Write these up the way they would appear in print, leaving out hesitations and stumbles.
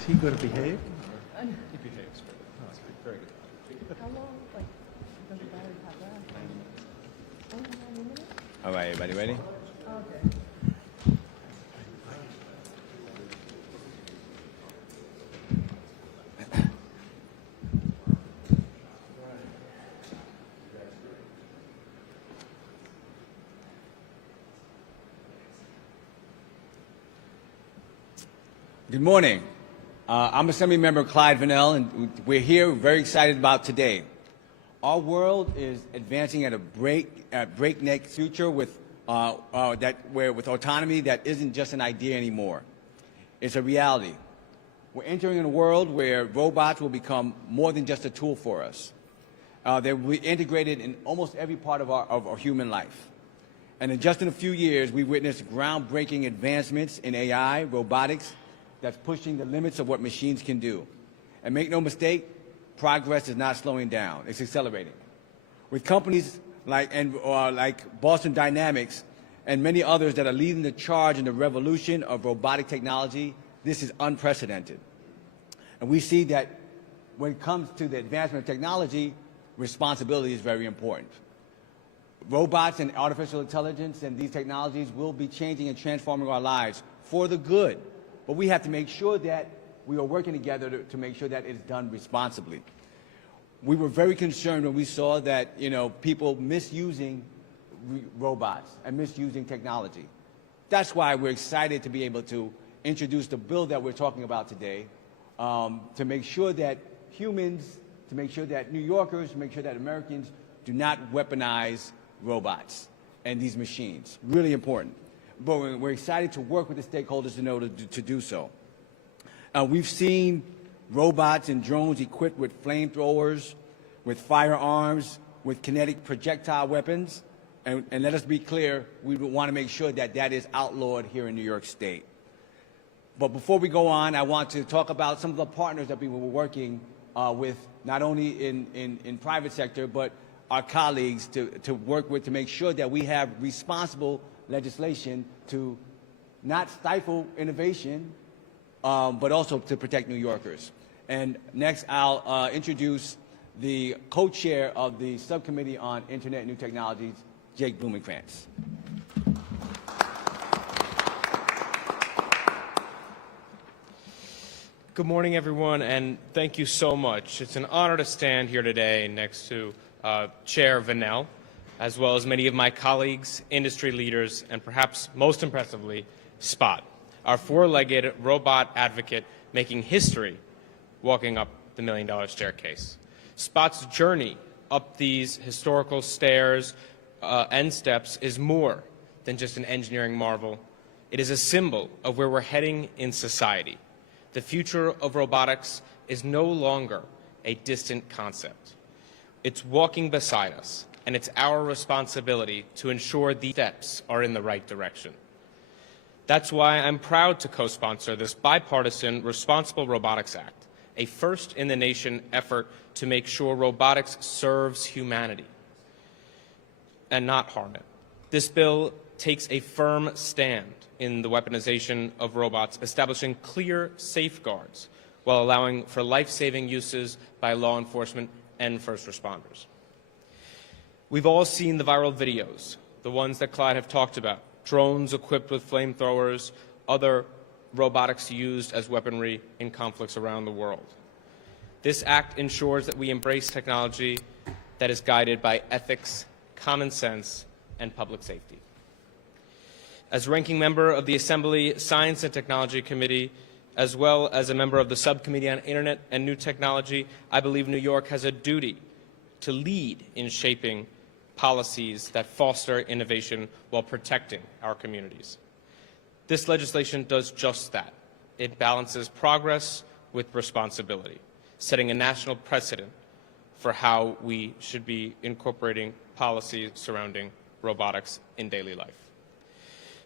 Is he going to behave? He behaves. Oh, that's very good. How long, like, does the battery have left? Only 90 minutes? All right, everybody ready? Okay. Good morning. I'm Assembly Member Clyde Vanel, and we're here very excited about today. Our world is advancing at a breakneck future with autonomy that isn't just an idea anymore. It's a reality. We're entering a world where robots will become more than just a tool for us. They will be integrated in almost every part of our human life. And in just a few years, we've witnessed groundbreaking advancements in AI, robotics, that's pushing the limits of what machines can do. And make no mistake, progress is not slowing down, it's accelerating. With companies like Boston Dynamics and many others that are leading the charge in the revolution of robotic technology, this is unprecedented. And we see that when it comes to the advancement of technology, responsibility is very important. Robots and artificial intelligence and these technologies will be changing and transforming our lives for the good. But we have to make sure that we are working together to make sure that it's done responsibly. We were very concerned when we saw that, people misusing robots and misusing technology. That's why we're excited to be able to introduce the bill that we're talking about today, to make sure that humans, to make sure that New Yorkers, to make sure that Americans do not weaponize robots and these machines. Really important. But we're excited to work with the stakeholders in order to do so. We've seen robots and drones equipped with flamethrowers, with firearms, with kinetic projectile weapons. And let us be clear, we want to make sure that that is outlawed here in New York State. But before we go on, I want to talk about some of the partners that we were working with, not only in private sector, but our colleagues to work with to make sure that we have responsible legislation to not stifle innovation, but also to protect New Yorkers. And next, I'll introduce the co-chair of the Subcommittee on Internet and New Technologies, Jake Blumenkrantz. Good morning, everyone, and thank you so much. It's an honor to stand here today next to Chair Vanel, as well as many of my colleagues, industry leaders, and perhaps most impressively, Spot, our four-legged robot advocate making history walking up the $1 million staircase. Spot's journey up these historical stairs and steps is more than just an engineering marvel. It is a symbol of where we're heading in society. The future of robotics is no longer a distant concept. It's walking beside us, and it's our responsibility to ensure these steps are in the right direction. That's why I'm proud to co-sponsor this bipartisan Responsible Robotics Act, a first-in-the-nation effort to make sure robotics serves humanity and not harm it. This bill takes a firm stand in the weaponization of robots, establishing clear safeguards while allowing for life-saving uses by law enforcement and first responders. We've all seen the viral videos, the ones that Clyde have talked about, drones equipped with flamethrowers, other robotics used as weaponry in conflicts around the world. This act ensures that we embrace technology that is guided by ethics, common sense, and public safety. As ranking member of the Assembly Science and Technology Committee, as well as a member of the Subcommittee on Internet and New Technology, I believe New York has a duty to lead in shaping policies that foster innovation while protecting our communities. This legislation does just that. It balances progress with responsibility, setting a national precedent for how we should be incorporating policies surrounding robotics in daily life.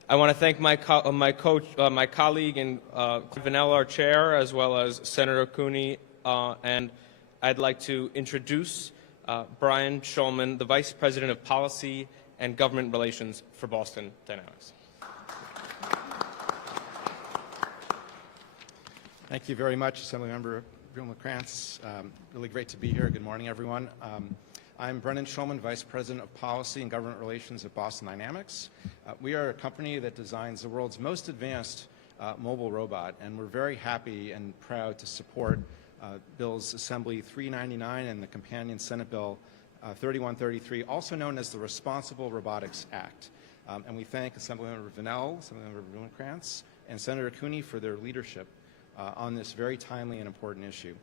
I want to thank my colleague and Vanel, our chair, as well as Senator Cooney, and I'd like to introduce Brian Shulman, the Vice President of Policy and Government Relations for Boston Dynamics. Thank you very much, Assemblymember Vilma-Krantz. Really great to be here. Good morning, everyone. I'm Brennan Schulman, Vice President of Policy and Government Relations at Boston Dynamics. We are a company that designs the world's most advanced mobile robot, and we're very happy and proud to support Bills Assembly 399 and the companion Senate Bill 3133, also known as the Responsible Robotics Act. And we thank Assemblymember Vanel, Assemblymember Vilma-Krantz, and Senator Cooney for their leadership on this very timely and important issue.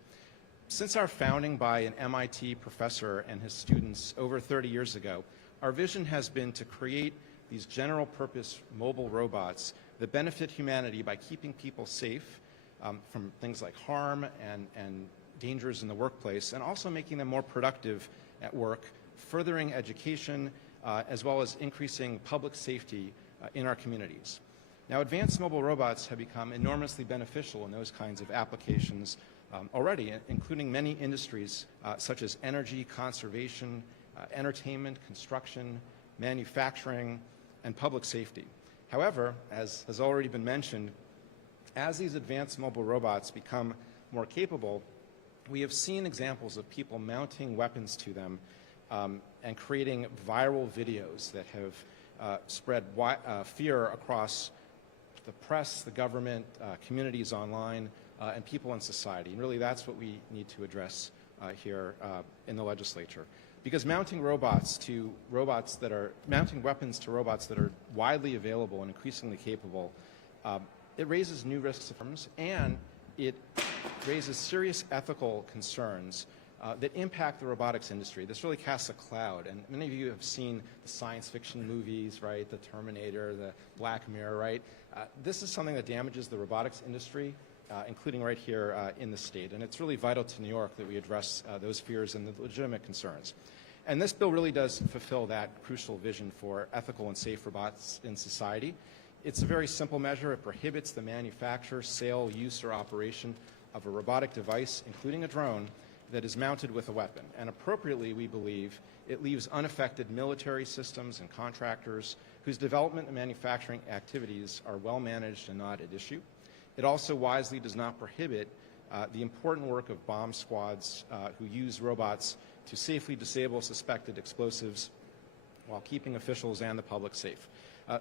Since our founding by an MIT professor and his students over 30 years ago, our vision has been to create these general-purpose mobile robots that benefit humanity by keeping people safe from things like harm and dangers in the workplace, and also making them more productive at work, furthering education, as well as increasing public safety in our communities. Now, advanced mobile robots have become enormously beneficial in those kinds of applications already, including many industries such as energy, conservation, entertainment, construction, manufacturing, and public safety. However, as has already been mentioned, as these advanced mobile robots become more capable, we have seen examples of people mounting weapons to them and creating viral videos that have spread fear across the press, the government, communities online, and people in society. And really that's what we need to address here in the legislature. Because mounting weapons to robots that are widely available and increasingly capable, it raises new risks and it raises serious ethical concerns that impact the robotics industry. This really casts a cloud, and many of you have seen the science fiction movies, right? The Terminator, the Black Mirror, right? This is something that damages the robotics industry, including right here in the state. And it's really vital to New York that we address those fears and the legitimate concerns. And this bill really does fulfill that crucial vision for ethical and safe robots in society. It's a very simple measure. It prohibits the manufacture, sale, use, or operation of a robotic device, including a drone, that is mounted with a weapon. And appropriately, we believe, it leaves unaffected military systems and contractors whose development and manufacturing activities are well managed and not at issue. It also wisely does not prohibit the important work of bomb squads who use robots to safely disable suspected explosives while keeping officials and the public safe.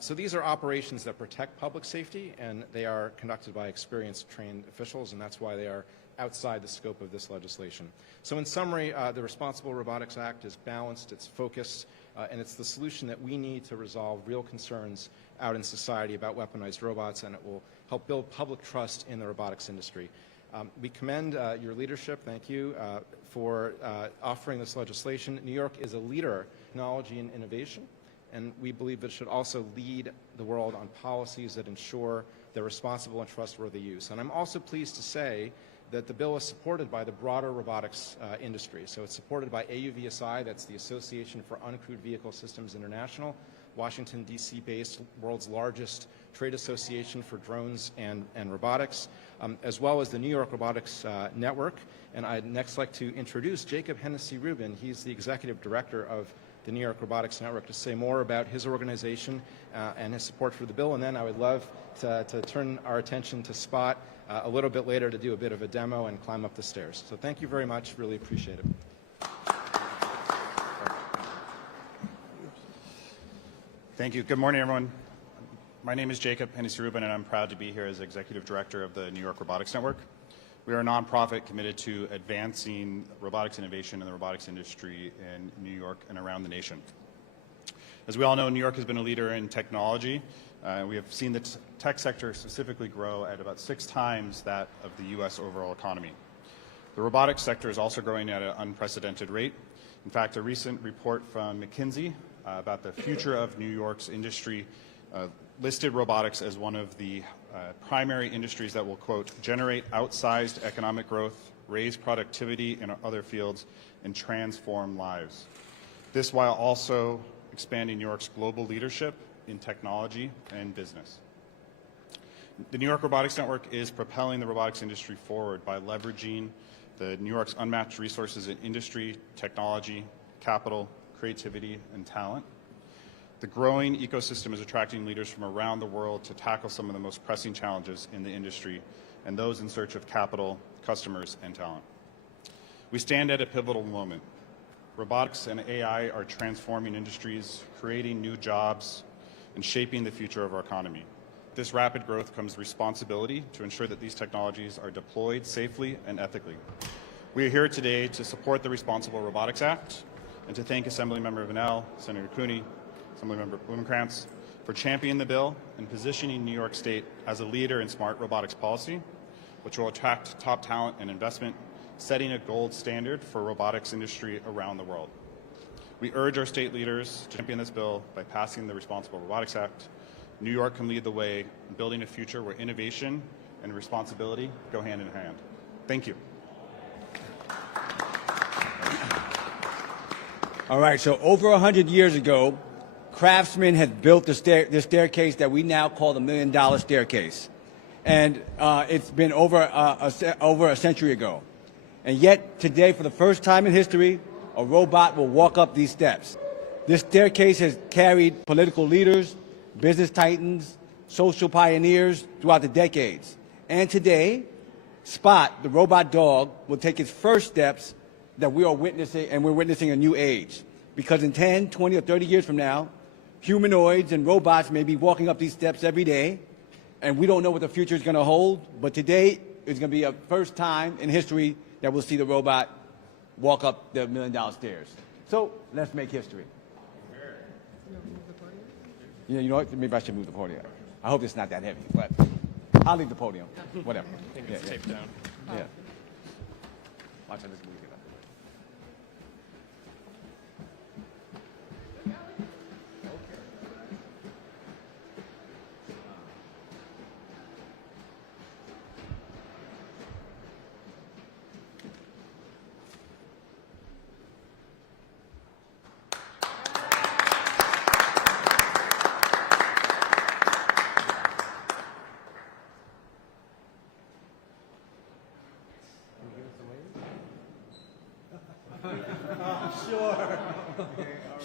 So these are operations that protect public safety, and they are conducted by experienced, trained officials, and that's why they are outside the scope of this legislation. So in summary, the Responsible Robotics Act is balanced, it's focused, and it's the solution that we need to resolve real concerns out in society about weaponized robots, and it will help build public trust in the robotics industry. We commend your leadership, thank you, for offering this legislation. New York is a leader in technology and innovation, and we believe it should also lead the world on policies that ensure their responsible and trustworthy use. And I'm also pleased to say that the bill is supported by the broader robotics industry. So it's supported by AUVSI, that's the Association for Uncrewed Vehicle Systems International, Washington, D.C. based, world's largest trade association for drones and robotics, as well as the New York Robotics Network. And I'd next like to introduce Jacob Hennessy-Rubin. He's the executive director of the New York Robotics Network, to say more about his organization and his support for the bill. And then I would love to turn our attention to Spot a little bit later to do a bit of a demo and climb up the stairs. So thank you very much. Really appreciate it. Thank you. Good morning, everyone. My name is Jacob Hennessy-Rubin, and I'm proud to be here as Executive Director of the New York Robotics Network. We are a nonprofit committed to advancing robotics innovation in the robotics industry in New York and around the nation. As we all know, New York has been a leader in technology. We have seen the tech sector specifically grow at about 6 times that of the U.S. overall economy. The robotics sector is also growing at an unprecedented rate. In fact, a recent report from McKinsey about the future of New York's industry listed robotics as one of the primary industries that will, quote, generate outsized economic growth, raise productivity in other fields, and transform lives. This while also expanding New York's global leadership in technology and business. The New York Robotics Network is propelling the robotics industry forward by leveraging the New York's unmatched resources in industry, technology, capital, creativity, and talent. The growing ecosystem is attracting leaders from around the world to tackle some of the most pressing challenges in the industry, and those in search of capital, customers, and talent. We stand at a pivotal moment. Robotics and AI are transforming industries, creating new jobs, and shaping the future of our economy. With this rapid growth comes responsibility to ensure that these technologies are deployed safely and ethically. We are here today to support the Responsible Robotics Act and to thank Assemblymember Vanel, Senator Cooney, Assemblymember Blumenkrantz for championing the bill and positioning New York State as a leader in smart robotics policy, which will attract top talent and investment, setting a gold standard for robotics industry around the world. We urge our state leaders to champion this bill by passing the Responsible Robotics Act. New York can lead the way in building a future where innovation and responsibility go hand in hand. Thank you. All right, so over 100 years ago, craftsmen had built the staircase that we now call the $1 million staircase. And it's been over a century ago. And yet, today, for the first time in history, a robot will walk up these steps. This staircase has carried political leaders, business titans, social pioneers throughout the decades. And today, Spot, the robot dog, will take its first steps that we are witnessing, and we're witnessing a new age. Because in 10, 20, or 30 years from now, humanoids and robots may be walking up these steps every day, and we don't know what the future is going to hold, but today is going to be a first time in history that we'll see the robot walk up the $1 million stairs. So let's make history. Yeah, you know what? Maybe I should move the podium. I hope it's not that heavy, but I'll leave the podium. Whatever. I think it's taped down. Yeah. Watch this move it up.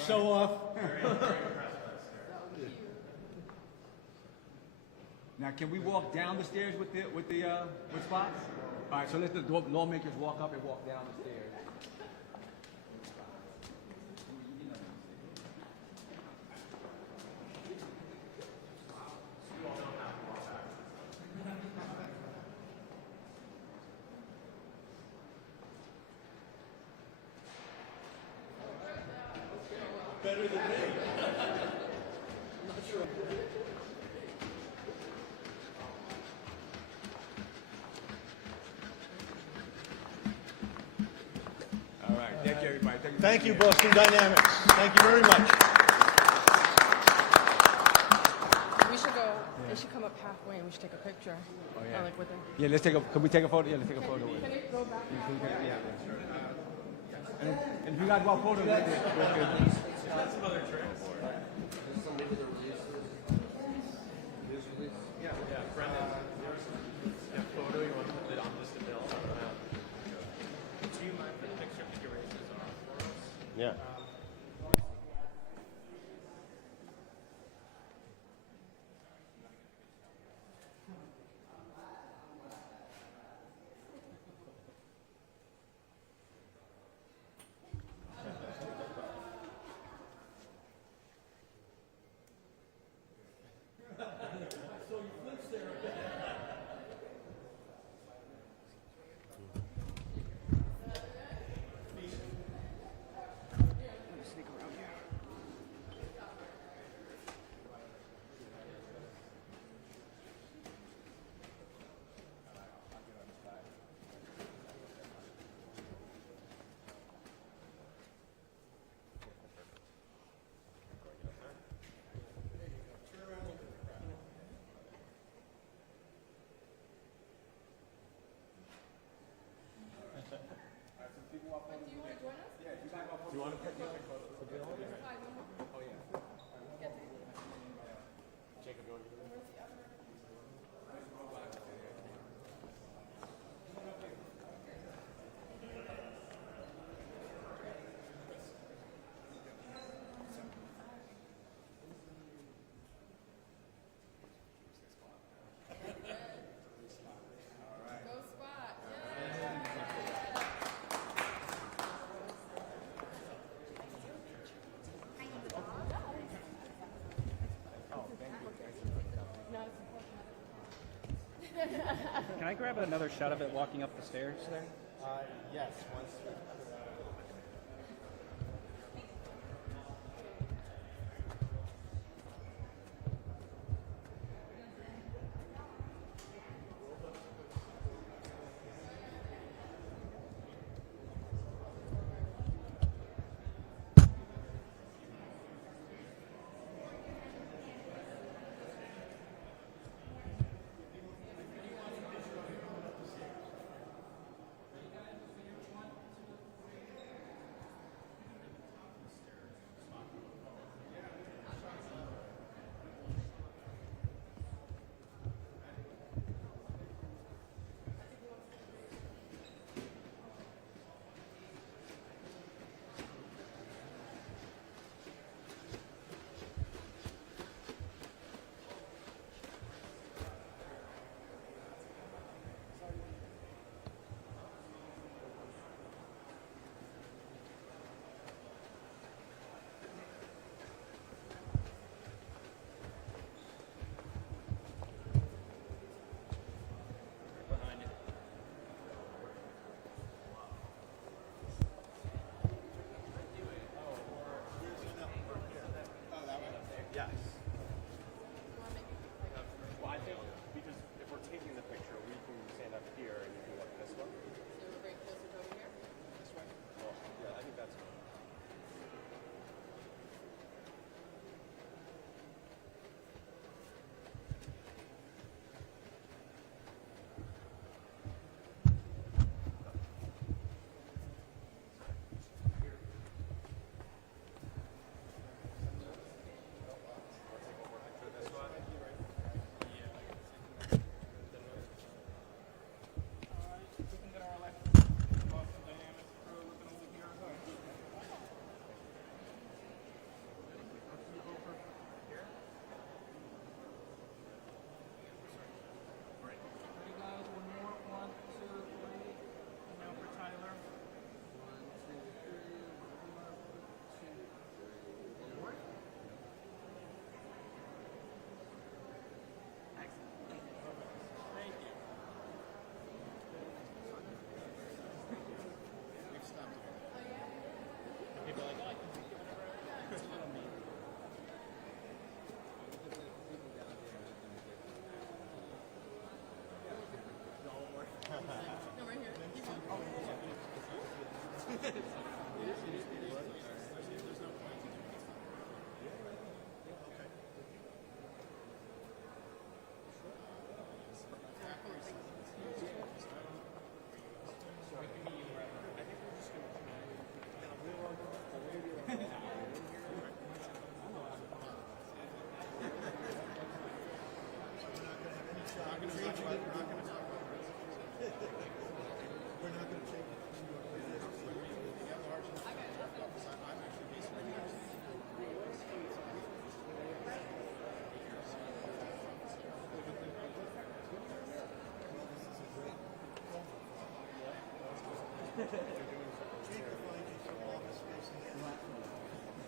Show off. Now, can we walk down the stairs with spots? All right, so let the lawmakers walk up and walk down the stairs. Better than me. Not sure. All right, thank you, everybody. Thank you, Boston Dynamics. Thank you very much. We should go, they should come up halfway and we should take a picture. Oh, yeah. Like with them. Yeah, can we take a photo? Yeah, let's take a photo. Can you go back? Yeah. And if you guys want photos, that's it. Yeah. can I grab another shot of it walking up the stairs there? Yes.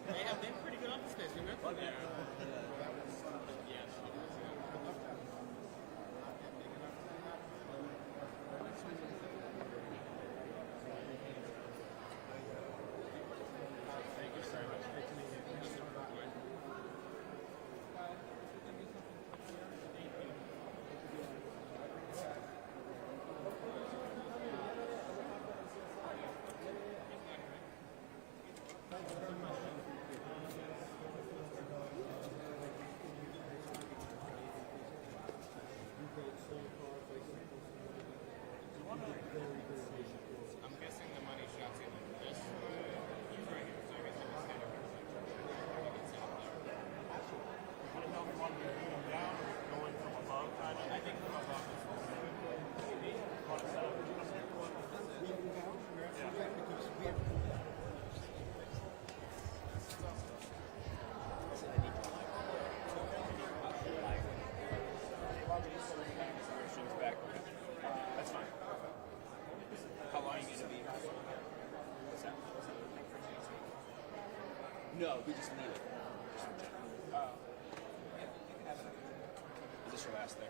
They have been pretty good office space. We went from there. No, we just need it. Is this your last thing?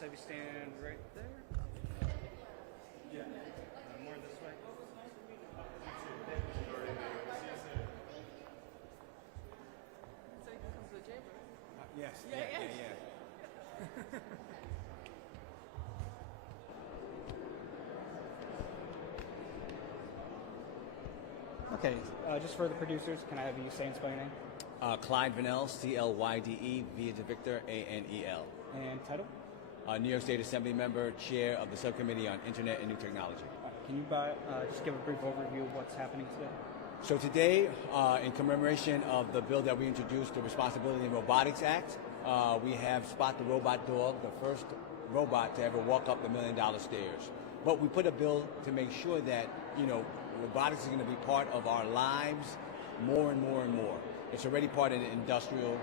Say we stand right there. Yeah. More this way. So you can come to the chamber. Yes. Okay, just for the producers, can I have you say and spell your name? Clyde Vanel, C-L-Y-D-E, V as in Victor, A-N-E-L. And title? New York State Assembly member, chair of the subcommittee on Internet and New Technology. All right, can you just give a brief overview of what's happening today? So today, in commemoration of the bill that we introduced, the Responsibility in Robotics Act, we have Spot the Robot Dog, the first robot to ever walk up the $1 million stairs. But we put a bill to make sure that, robotics is going to be part of our lives more and more and more. It's already part of the industrial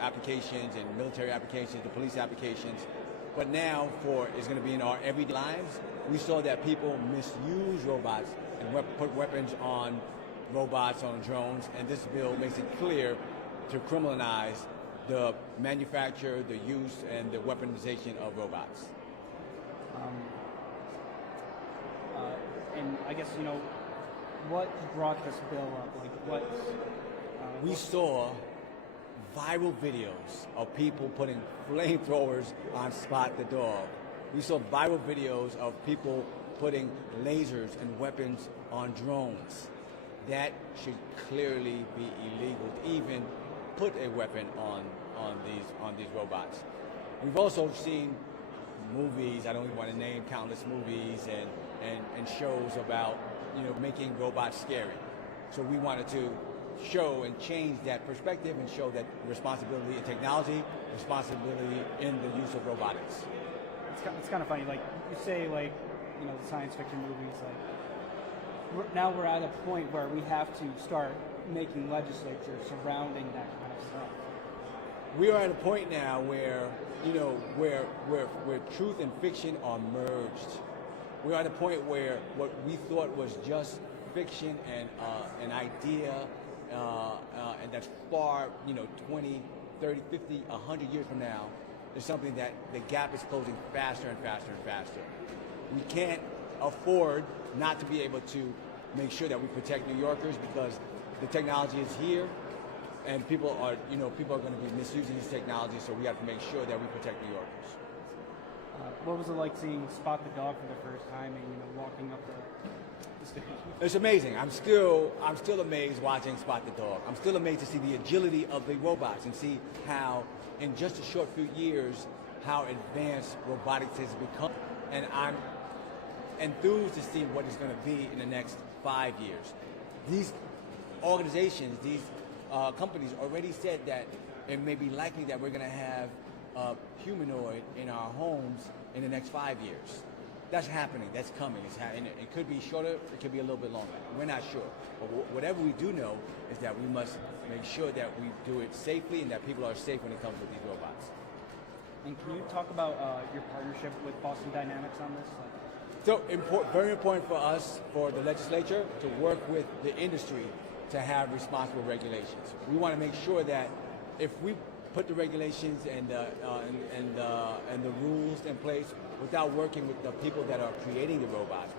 applications and military applications, the police applications. But now it's going to be in our everyday lives. We saw that people misuse robots and put weapons on robots, on drones, and this bill makes it clear to criminalize the manufacture, the use, and the weaponization of robots. And I guess, what brought this bill up? Like, We saw viral videos of people putting flamethrowers on Spot the dog. We saw viral videos of people putting lasers and weapons on drones. That should clearly be illegal to even put a weapon on these robots. We've also seen movies, I don't even want to name countless movies and shows about making robots scary. So we wanted to show and change that perspective and show that responsibility in technology, responsibility in the use of robotics. it's kind of funny. Like, you say, the science fiction movies, now we're at a point where we have to start making legislature surrounding that kind of stuff. We are at a point now where, where truth and fiction are merged. We're at a point where what we thought was just fiction and an idea, and that's far, 20, 30, 50, 100 years from now, is something that the gap is closing faster and faster and faster. We can't afford not to be able to make sure that we protect New Yorkers, because the technology is here, and people are going to be misusing this technology, so we have to make sure that we protect New Yorkers. What was it like seeing Spot the dog for the first time and walking up the stage? It's amazing. I'm still amazed watching Spot the dog. I'm still amazed to see the agility of the robots and see how, in just a short few years, how advanced robotics has become. And I'm enthused to see what it's going to be in the next 5 years. These organizations, these companies already said that it may be likely that we're going to have a humanoid in our homes in the next 5 years. That's happening. That's coming. It could be shorter. It could be a little bit longer. We're not sure. But whatever we do know is that we must make sure that we do it safely and that people are safe when it comes with these robots. And can you talk about your partnership with Boston Dynamics on this? So very important for us, for the legislature, to work with the industry to have responsible regulations. We want to make sure that if we put the regulations and the rules in place without working with the people that are creating the robots,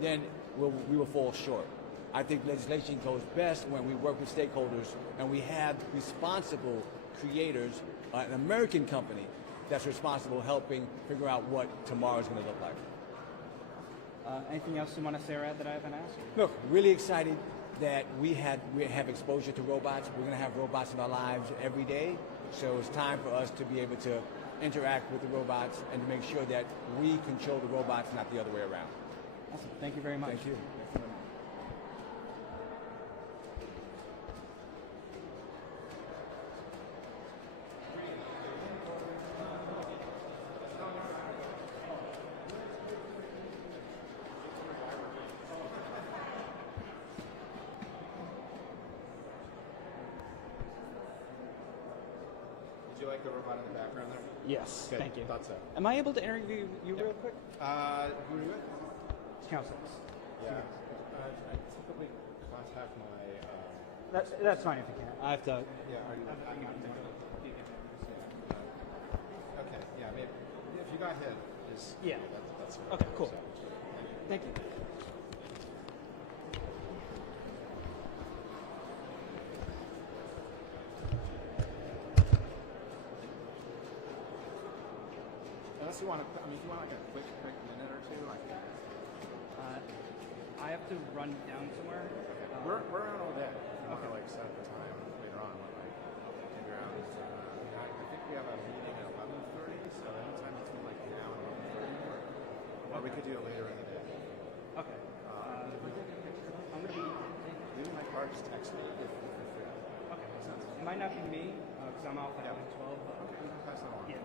then we will fall short. I think legislation goes best when we work with stakeholders and we have responsible creators, an American company that's responsible helping figure out what tomorrow is going to look like. Anything else you want to say or add that I haven't asked? Look, really excited that we have exposure to robots. We're going to have robots in our lives every day. So it's time for us to be able to interact with the robots and to make sure that we control the robots, not the other way around. Awesome. Thank you very much. Thank you. Would you like the robot in the background there? Yes. Good. Thank you. Thought so. Am I able to interview you real quick? Who are you with? Councilors. Yeah. I typically contact my. That's fine if you can. I have to. Yeah. Are you? Okay. Yeah. Maybe if you got hit, is Yeah. That's Okay. Cool. So, Thank you. unless you want to. I mean, if you want like a quick minute or two, I can. I have to run down somewhere. We're around all day. If you want to like set up a time later on, like figure out. I think we have a meeting at 11:30, so anytime between like now and 11:30, or we could do it later in the day. Okay. I'm gonna be. Leaving my card, just text me if you're free. Okay. It might not be me because I'm off at like 12. Okay, pass that on. Yeah.